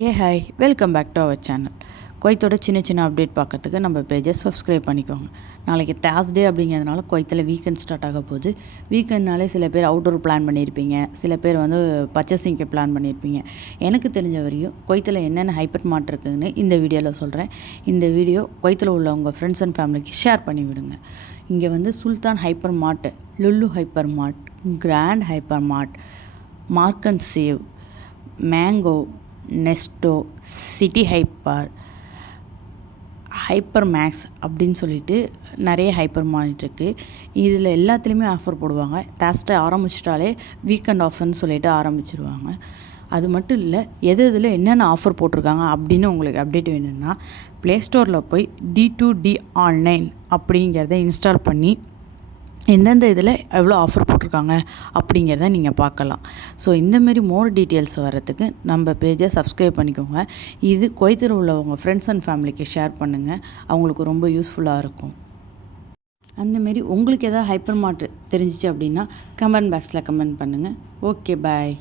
Hi welcome back to our channel. குவைத்தோட சின்ன சின்ன அப்டேட் பார்க்கறதுக்கு நம்ம பேஜை சப்ஸ்கிரைப் பண்ணிக்கோங்க. நாளைக்கு தேர்ஸ்டே அப்படிங்கிறதுனால குவைத்தில் வீக்கெண்ட் ஸ்டார்ட் ஆக போகுது. வீக்கெண்ட்னாலே சில பேர் அவுட்டோர் பிளான் பண்ணியிருப்பீங்க, சில பேர் பர்ச்சேசிங்க்கு பிளான் பண்ணியிருப்பீங்க. எனக்கு தெரிஞ்ச வரையும் குவைத்தில் என்னென்ன ஹைப்பர் மார்ட் இருக்குதுன்னு இந்த வீடியோவில் சொல்கிறேன். இந்த வீடியோ குவைத்தில் உள்ள உங்கள் ஃப்ரெண்ட்ஸ் அண்ட் ஃபேமிலிக்கு ஷேர் பண்ணி விடுங்க. இங்கே Sultan Hyper Mart, Lulu Hyper Mart, Grand Hyper Mart, Mark and Save, Mango, Nesto, City Hyper Max அப்படின்னு சொல்லிட்டு நிறைய ஹைப்பர் மார்ட் இருக்குது. இதில் எல்லாத்துலேயுமே ஆஃபர் போடுவாங்க. தேர்ஸ்டே ஆரம்பிச்சிட்டாலே வீக்கெண்ட் ஆஃபர்னு சொல்லிட்டு ஆரம்பிச்சிருவாங்க. அது மட்டும் இல்லை, இதில் என்னென்ன ஆஃபர் போட்டிருக்காங்க அப்படின்னு உங்களுக்கு அப்டேட் வேணும்னா ப்ளே ஸ்டோரில் போய் D2D ஆன்லைன் அப்படிங்கிறத இன்ஸ்டால் பண்ணி எந்தெந்த இதில் எவ்வளோ ஆஃபர் போட்டிருக்காங்க அப்படிங்கிறத நீங்கள் பார்க்கலாம். ஸோ இந்தமாரி மோர் டீட்டெயில்ஸ் வர்றதுக்கு நம்ம பேஜை சப்ஸ்கிரைப் பண்ணிக்கோங்க. இது குவைத்தில் உள்ளவங்க ஃப்ரெண்ட்ஸ் அண்ட் ஃபேமிலிக்கு ஷேர் பண்ணுங்கள். அவங்களுக்கு ரொம்ப யூஸ்ஃபுல்லாக இருக்கும். அந்தமாரி உங்களுக்கு எதாவது ஹைப்பர் மார்ட் தெரிஞ்சிச்சு அப்படின்னா கமெண்ட் பாக்ஸில் கமெண்ட் பண்ணுங்கள். ஓகே, பாய்.